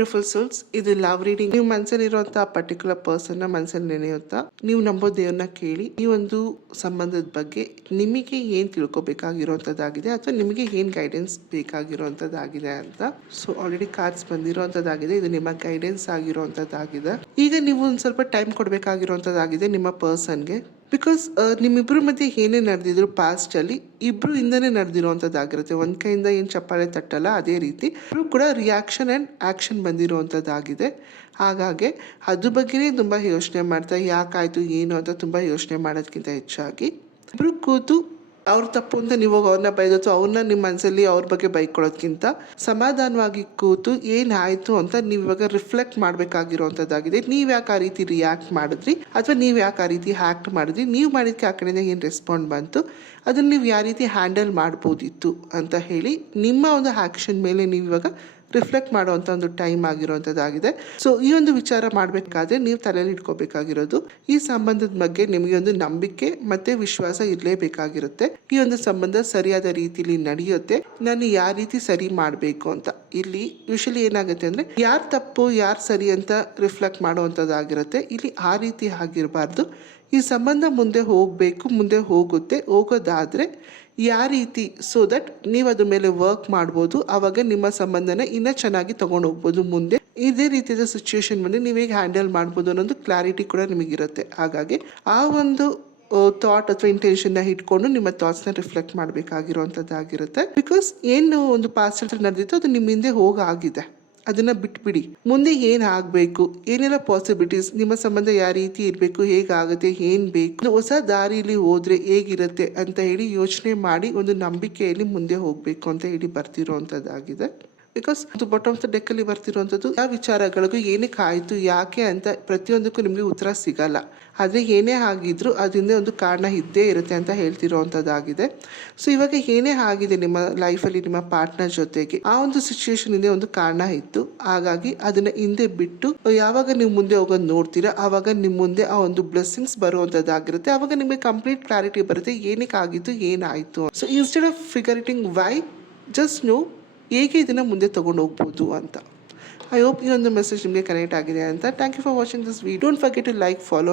Beautiful souls, ಇದು love reading. ನೀವು ಮನಸ್ಸಲ್ಲಿರುವಂತಹ particular person ನ ಮನಸ್ಸಲ್ಲಿ ನೆನೆಯುತ್ತಾ ನೀವು ನಂಬೋ ದೇವ್ರನ್ನ ಕೇಳಿ ಈ ಒಂದು ಸಂಬಂಧದ ಬಗ್ಗೆ ನಿಮಗೆ ಏನ್ ತಿಳ್ಕೊಬೇಕಾಗಿರುವಂತದ್ದಾಗಿದೆ ಅಥವಾ ನಿಮಗೆ ಏನ್ ಗೈಡೆನ್ಸ್ ಬೇಕಾಗಿರುವಂತದ್ದಾಗಿದೆ ಅಂತ. ಸೊ ಆಲ್ರೆಡಿ ಕಾರ್ಡ್ಸ್ ಬಂದಿರುವಂತದ್ದಾಗಿದೆ. ಇದು ನಿಮ್ಮ ಗೈಡೆನ್ಸ್ ಆಗಿರುವಂತದ್ದಾಗಿದೆ. ಈಗ ನೀವು ಒಂದ್ ಸ್ವಲ್ಪ ಟೈಮ್ ಕೊಡ್ಬೇಕಾಗಿರುವಂತದ್ದಾಗಿದೆ ನಿಮ್ಮ ಪರ್ಸನ್ಗೆ. ಬಿಕಾಸ್ ನಿಮ್ಮಿಬ್ರು ಮಧ್ಯೆ ಏನೇ ನಡೆದಿದ್ರು ಪಾಸ್ಟ್ ಅಲ್ಲಿ ಇಬ್ರು ಇಂದನೇ ನಡೆದಿರುವಂತದ್ದಾಗಿರುತ್ತೆ. ಒಂದ್ ಕೈಯಿಂದ ಏನ್ ಚಪ್ಪಾಳೆ ತಟ್ಟಲ್ಲ, ಅದೇ ರೀತಿ ಇಬ್ರು ಕೂಡ ರಿಯಾಕ್ಷನ್ ಅಂಡ್ ಆಕ್ಷನ್ ಬಂದಿರುವಂತದ್ದಾಗಿದೆ. ಹಾಗಾಗಿ ಅದ್ರ ಬಗ್ಗೆನೇ ತುಂಬಾ ಯೋಚನೆ ಮಾಡ್ತಾ ಯಾಕಾಯ್ತು ಏನು ಅಂತ ತುಂಬಾ ಯೋಚನೆ ಮಾಡೋದಕ್ಕಿಂತ ಹೆಚ್ಚಾಗಿ ಇಬ್ರು ಕೂತು ಅವ್ರ ತಪ್ಪು ಅಂತ ನೀವು ಅವ್ರನ್ನ ಬೈದತ್ತು, ಅವ್ರನ್ನ ನಿಮ್ಮ ಮನಸ್ಸಲ್ಲಿ ಅವ್ರ ಬಗ್ಗೆ ಬೈಕೊಳ್ಳೋದ್ಕಿಂತ ಸಮಾಧಾನವಾಗಿ ಕೂತು ಏನಾಯ್ತು ಅಂತ ನೀವು ಇವಾಗ ರಿಫ್ಲೆಕ್ಟ್ ಮಾಡಬೇಕಾಗಿರುವಂತದ್ದಾಗಿದೆ. ನೀವ್ ಯಾಕೆ ಆ ರೀತಿ ರಿಯಾಕ್ಟ್ ಮಾಡಿದ್ರಿ ಅಥವಾ ನೀವ್ ಯಾಕೆ ಆ ರೀತಿ ಆಕ್ಟ್ ಮಾಡಿದ್ರಿ, ನೀವು ಮಾಡಿದ್ಕೆ ಆ ಕಡೆಯಿಂದ ಏನ್ ರೆಸ್ಪಾಂಡ್ ಬಂತು, ಅದನ್ನ ನೀವು ಯಾವ ರೀತಿ ಹ್ಯಾಂಡಲ್ ಮಾಡ್ಬೋದಿತ್ತು ಅಂತ ಹೇಳಿ ನಿಮ್ಮ ಒಂದು ಆಕ್ಷನ್ ಮೇಲೆ ನೀವು ಇವಾಗ ರಿಫ್ಲೆಕ್ಟ್ ಮಾಡುವಂತ ಒಂದು ಟೈಮ್ ಆಗಿರುವಂತದ್ದಾಗಿದೆ. ಸೊ ಈ ಒಂದು ವಿಚಾರ ಮಾಡಬೇಕಾದ್ರೆ ನೀವು ತಲೆಯಲ್ಲಿ ಇಟ್ಕೋಬೇಕಾಗಿರೋದು ಈ ಸಂಬಂಧದ ಬಗ್ಗೆ ನಿಮಗೆ ಒಂದು ನಂಬಿಕೆ ಮತ್ತೆ ವಿಶ್ವಾಸ ಇರಲೇಬೇಕಾಗಿರುತ್ತೆ. ಈ ಒಂದು ಸಂಬಂಧ ಸರಿಯಾದ ರೀತಿಲಿ ನಡೆಯುತ್ತೆ, ನಾನು ಯಾವ ರೀತಿ ಸರಿ ಮಾಡಬೇಕು ಅಂತ. ಇಲ್ಲಿ ಯೂಶಲಿ ಏನಾಗುತ್ತೆ ಅಂದ್ರೆ ಯಾರು ತಪ್ಪು ಯಾರು ಸರಿ ಅಂತ ರಿಫ್ಲೆಕ್ಟ್ ಮಾಡುವಂತದ್ದಾಗಿರುತ್ತೆ. ಇಲ್ಲಿ ಆ ರೀತಿ ಆಗಿರಬಾರ್ದು. ಈ ಸಂಬಂಧ ಮುಂದೆ ಹೋಗಬೇಕು, ಮುಂದೆ ಹೋಗುತ್ತೆ. ಹೋಗೋದಾದ್ರೆ ಯಾವ ರೀತಿ ಸೊ ದಟ್ ನೀವು ಅದ್ರ ಮೇಲೆ ವರ್ಕ್ ಮಾಡ್ಬೋದು, ಆವಾಗ ನಿಮ್ಮ ಸಂಬಂಧನ ಇನ್ನೂ ಚೆನ್ನಾಗಿ ತಗೊಂಡು ಹೋಗ್ಬೋದು ಮುಂದೆ. ಇದೇ ರೀತಿಯ ಸಿಚುವೇಶನ್ ಬಂದು ನೀವು ಹೇಗೆ ಹ್ಯಾಂಡಲ್ ಮಾಡ್ಬೋದು ಅನ್ನೋದು ಕ್ಲಾರಿಟಿ ಕೂಡ ನಿಮಗಿರುತ್ತೆ. ಹಾಗಾಗಿ ಆ ಒಂದು ಥಾಟ್ ಅಥವಾ ಇಂಟೆನ್ಷನ್ನ ಇಟ್ಕೊಂಡು ನಿಮ್ಮ ಥಾಟ್ಸ್ನ ರಿಫ್ಲೆಕ್ಟ್ ಮಾಡಬೇಕಾಗಿರುವಂಥದ್ದಾಗಿರುತ್ತೆ. ಬಿಕಾಸ್ ಏನು ಒಂದು ಪಾಸ್ಟ್ ನಡೆದಿತ್ತು ಅದು ನಿಮ್ಮ ಹಿಂದೆ ಹೋಗಾಗಿದೆ, ಅದನ್ನ ಬಿಟ್ಬಿಡಿ. ಮುಂದೆ ಏನ್ ಆಗ್ಬೇಕು, ಏನೆಲ್ಲ ಪಾಸಿಬಿಲಿಟೀಸ್, ನಿಮ್ಮ ಸಂಬಂಧ ಯಾವ ರೀತಿ ಇರಬೇಕು, ಹೇಗಾಗುತ್ತೆ, ಏನ್ ಬೇಕು, ಹೊಸ ದಾರಿಲಿ ಹೋದ್ರೆ ಹೇಗಿರುತ್ತೆ ಅಂತ ಹೇಳಿ ಯೋಚನೆ ಮಾಡಿ ಒಂದು ನಂಬಿಕೆಯಲ್ಲಿ ಮುಂದೆ ಹೋಗ್ಬೇಕು ಅಂತ ಹೇಳಿ ಬರ್ತಿರೋಂಥದ್ದಾಗಿದೆ. ಬಿಕಾಸ್ ಅದು ಬಾಟಮ್ ಆಫ್ ದ ಡೆಕ್ ಅಲ್ಲಿ ಬರ್ತಿರುವಂಥದ್ದು ಯಾವ ವಿಚಾರಗಳಿಗೂ ಏನಕ್ಕೆ ಆಯ್ತು ಯಾಕೆ ಅಂತ ಪ್ರತಿಯೊಂದಕ್ಕೂ ನಿಮಗೆ ಉತ್ತರ ಸಿಗಲ್ಲ. ಆದ್ರೆ ಏನೇ ಆಗಿದ್ರು ಅದರಿಂದ ಒಂದು ಕಾರಣ ಇದ್ದೇ ಇರುತ್ತೆ ಅಂತ ಹೇಳ್ತಿರೋವಂಥದ್ದಾಗಿದೆ. ಸೊ ಇವಾಗ ಏನೇ ಆಗಿದೆ ನಿಮ್ಮ ಲೈಫಲ್ಲಿ ನಿಮ್ಮ ಪಾರ್ಟ್ನರ್ ಜೊತೆಗೆ, ಆ ಒಂದು ಸಿಚುವೇಶನ್ ಇಂದ ಒಂದು ಕಾರಣ ಇತ್ತು. ಹಾಗಾಗಿ ಅದನ್ನ ಹಿಂದೆ ಬಿಟ್ಟು ಯಾವಾಗ ನೀವು ಮುಂದೆ ಹೋಗೋದು ನೋಡ್ತೀರಾ ಆವಾಗ ನಿಮ್ಮ ಮುಂದೆ ಆ ಒಂದು ಬ್ಲೆಸ್ಸಿಂಗ್ಸ್ ಬರುವಂಥದ್ದಾಗಿರುತ್ತೆ. ಆವಾಗ ನಿಮಗೆ ಕಂಪ್ಲೀಟ್ ಕ್ಲಾರಿಟಿ ಬರುತ್ತೆ ಏನಕ್ಕೆ ಆಗಿತ್ತು ಏನಾಯ್ತು. So instead of figuring why, just know ಹೇಗೆ ಇದನ್ನು ಮುಂದೆ ತೊಗೊಂಡು ಹೋಗ್ಬೋದು ಅಂತ. ಐ ಹೋಪ್ ಈ ಒಂದು ಮೆಸೇಜ್ ನಿಮಗೆ ಕನೆಕ್ಟ್ ಆಗಿದೆ ಅಂತ. Thank you for watching this video. Don't forget to like, follow.